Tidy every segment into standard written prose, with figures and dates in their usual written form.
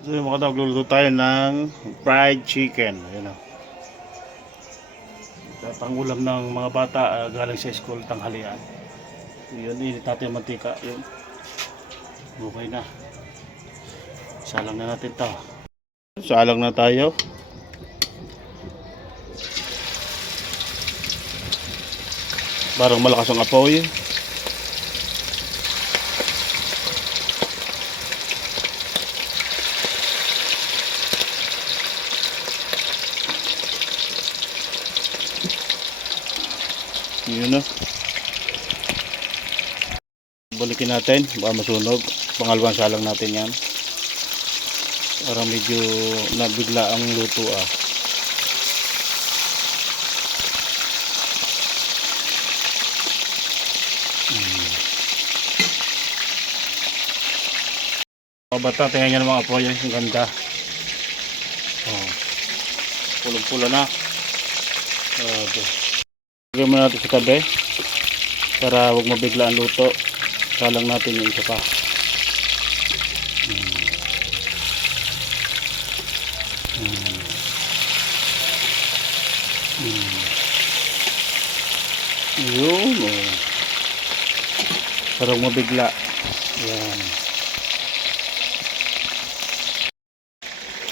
So yung mga nagluluto tayo ng fried chicken. Ayun o. Pangulam ng mga bata galing sa school tanghalian. Yun, init natin yung mantika. Yun. Okay na. Salang na natin to. Salang na tayo. Parang malakas ang apoy. Yun na. Balikin natin. Baka masunog. Pangalawang salang natin yan. Parang medyo nabigla ang luto ah. Mga bata, tingnan nyo ng mga apoy. Ang ganda. Oh. Pulong-pula na. Lagyan mo natin sa tabi para huwag mabigla ang luto. Salang natin yung isa pa. Yun oh. Para huwag mabigla. Yan.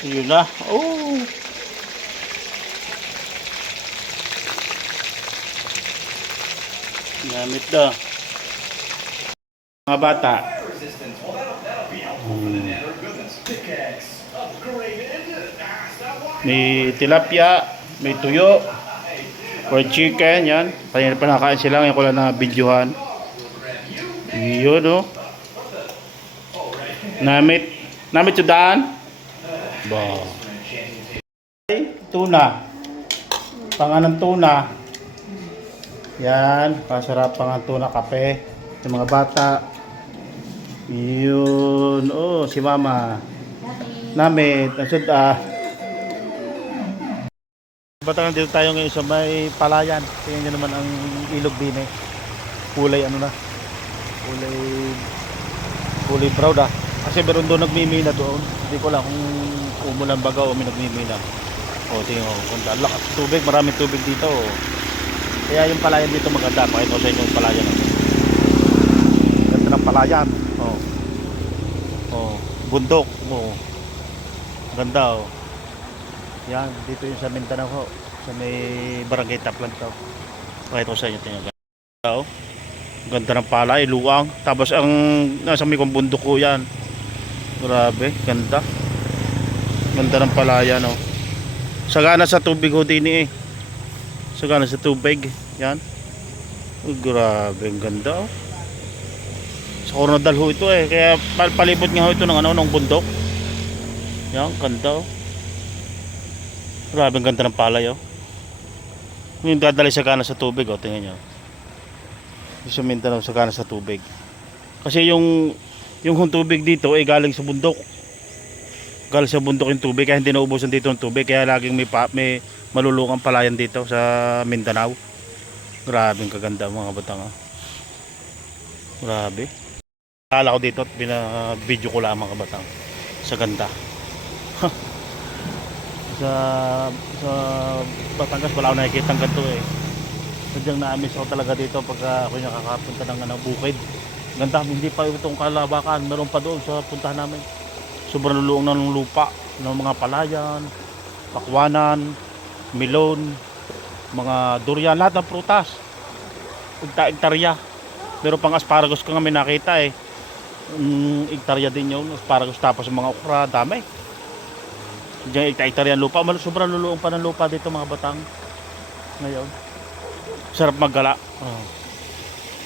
Yun na. Oh. Gamit na. Mga bata. May tilapia, may tuyo, fried chicken, yan. Kanina pa nakain sila, ngayon ko lang na videohan. Yun o. Namit sudaan. Ba. Tuna. Panganang tuna. Yan, pasarap pangang tuna kape. Yung mga bata. Yun. Oh, si mama. Namit. Nasud Bata dito tayo ngayon sa may palayan. Tingnan nyo naman ang ilog din eh. Kulay ano na. Kulay brown ah. Kasi meron doon nagmimina doon. Hindi ko lang kung umulan baga o may nagmimina. O tingnan mo. Ang lakas tubig. Maraming tubig dito. Kaya yung palayan dito maganda. Pakita ko sa inyo yung palayan. Ganda ng palayan. Bundok. Ganda oh. Yan, dito yung sa Mindanao ho. Sa may barangay Taplan to. Pakita ko sa inyo tingnan. Ganda ng palay, luwang. Tapos ang nasa may bundok ko yan. Grabe, ganda. Ganda ng palayan oh. Sagana sa tubig ho din eh. Sagana sa tubig. Yan. Grabe, ang ganda oh. Sa Coronadal ho ito eh. Kaya palibot nga ho ito ng bundok. Yan, ganda oh. Grabe, ang ganda ng palay oh. Yung dadali sagana sa tubig oh, tingnan nyo. Yung Mindanao sagana sa tubig. Kasi yung tubig dito ay galing sa bundok. Galing sa bundok yung tubig kaya hindi naubusan dito ng tubig kaya laging may malulukang palayan dito sa Mindanao. Grabe ang kaganda mga batang oh. Grabe. Kala ko dito at video ko lang mga batang. Sa ganda. sa Batangas wala akong nakikita ng ganito eh. Sadyang na-miss ako talaga dito pagka ako nakakapunta ng bukid. Ganda, hindi pa itong Kalabakan, meron pa doon sa puntahan namin. Sobrang luluong na ng lupa ng mga palayan, pakwanan, melon, mga durian, lahat ng prutas. Hektarya. Meron pang asparagus ko nga may nakita eh. Hektarya din yun, asparagus tapos mga okra, dami. Diyan hektarya lupa. Sobrang luluong pa ng lupa dito mga batang. Ngayon. Sarap maggala. Oh.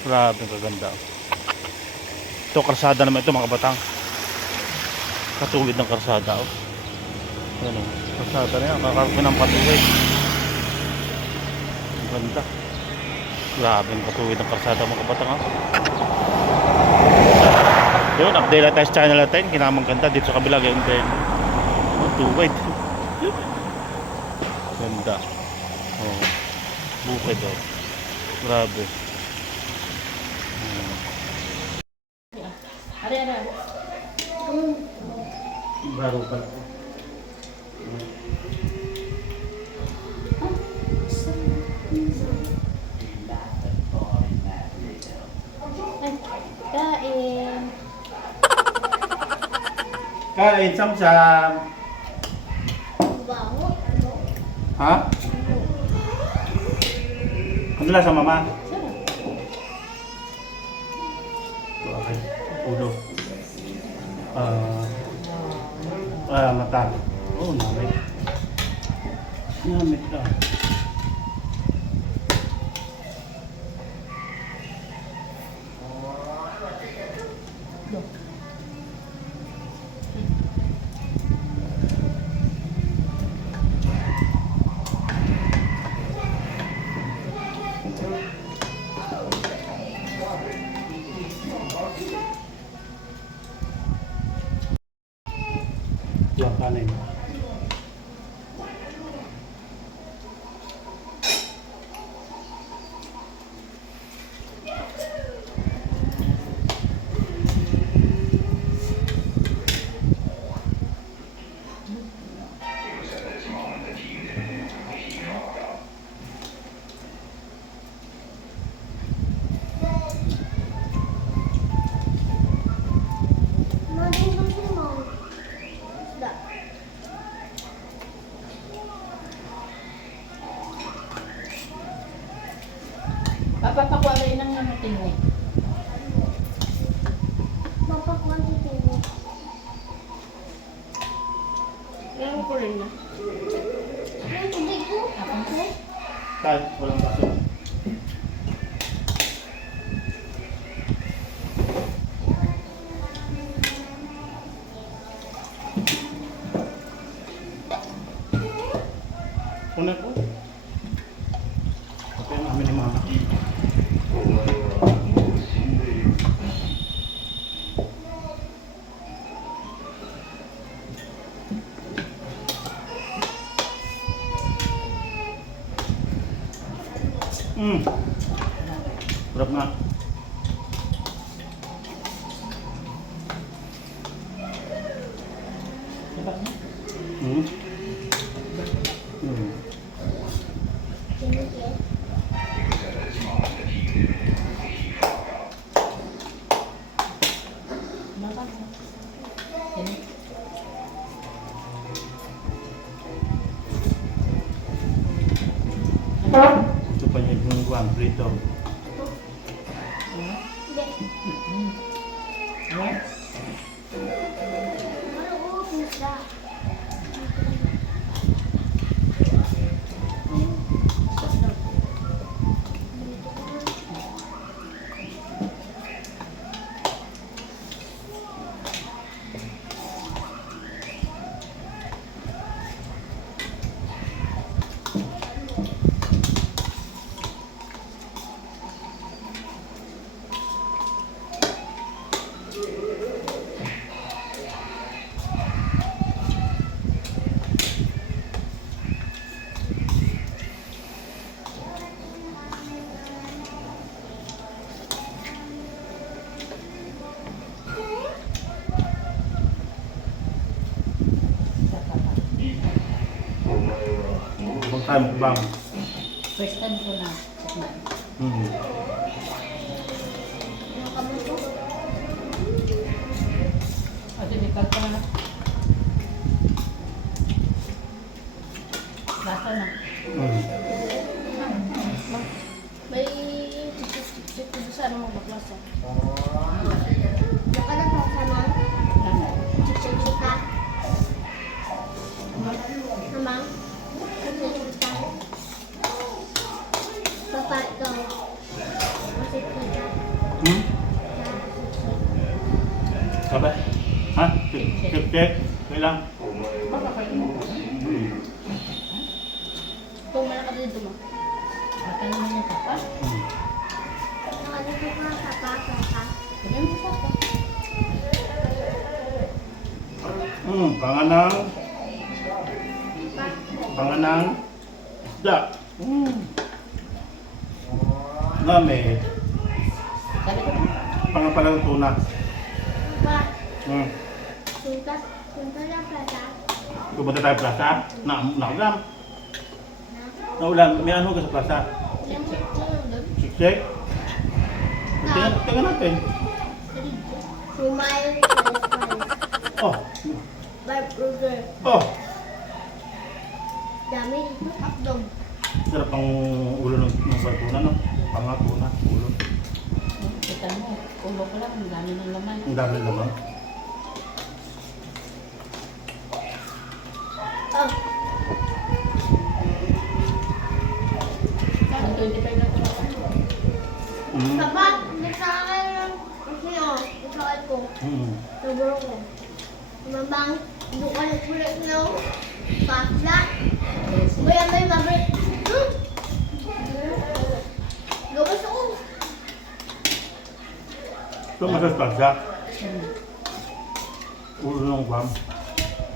Grabe kaganda. Ito karsada naman ito mga batang. Katuwid ng karsada oh. Yan oh. Karsada na yan. Kakarapin ng katuwid. Ang ganda. Grabe ang katuwid ng karsada mga batang oh. Yun, update lang tayo sa channel natin. Kinamang ganda dito sa kabila. Ganyan din. Tuwid. Ganda. Oh. Bukid oh. Grabe. Baro pala. Kain. Kain, samsam. Bango. Ha? Ano lang sa mama? Sarap. Bakit? Ulo. Mata. Oh, namit. Namit lang. Yung kanin. Papapakuha rin ng ano tingo. Mapakuha si Tino. Meron ko rin na. May tubig ko. Ako ko. Kahit walang baso. Una po. Okay, namin ni mama. Sarap nga. Diba na? Mm. Tinigil. Diba na? Yan. Ito pa niya yung guwang prito. Ano? Hindi. Ano? Ano isda? Huwag tayo mukbang. First time ko na. Tikman. Yung kamuto. At tinipag ko na. Lasa na. May chip ko sa ano magbasa. Nakalagpasa na. Lasa. Chichika. Namang. Chichika. Papa ito. Masip ko dyan. Sabi? Ha? Check, check. Okay lang. Baka kayo mo. Kung malaka dito mo. Baka naman yung papa. Nakalagpasa ka sa papa ka. Ganyan mo papa. Panganang. Panganang. Isda. Gamit. Sabi ko, Pangapalang tuna. Pa. Hmm. Sugat. Punta lang pala. Pumunta tayo plaza. Naulam. Naulam. May ano ka sa plaza? Siksik? Tingnan natin. Smile, smile. Oh. Barb burger. Oh. Dami dito. Hotdog. Sarap ang ulo ng bartuna, no? Pangatuna, ulo. Kita mo, ulo ko lang, ang dami ng laman. Ang dami naman. Oh, Ang 25 na ito na. Mm. sapat. Nasakay lang. Kasi oh, nasakay ko. Mm. Sobro ko. Mabang, dukan ulit na pasla. May mabrit. Gawas ako. Ito masas plaza. Ulo ng guam.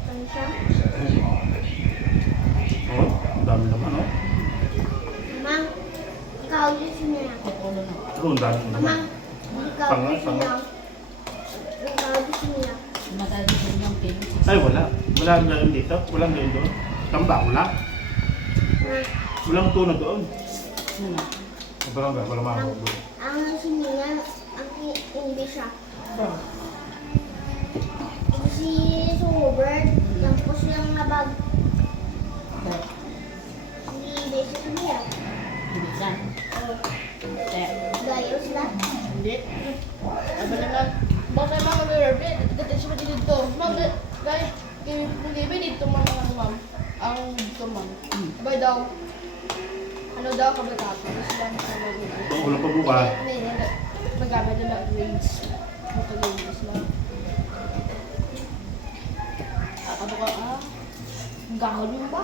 Ano siya? Oh, ang dami naman, no? Mamang, ikaw din niya. Ulo na. Pero ang dami naman. Mamang, ikaw din niya. Ikaw din niya. Madali din yung pin. Ay, wala. Wala ang gayon dito. Walang gayon doon. Tamba, wala. Walang tuno doon. Ano na? Walang gayon, walang mahawag doon. Ang siniya, ang hindi siya. Bro. Si Robert, tapos yung nabag Bro. si Besa niya. Hindi yan. Kaya. Gayo sila. Hindi. Ano na lang. Bakit mga may dito siya dito. Ma'am, guys, kung dito mga ano ma'am. Ang dito ma'am. Abay daw. Ano daw kabatato. Tapos lang sa mga Ang ulo pa bukas. Magamit nila grades. Ito grades lang. Ano ka Ang gahon yun ba?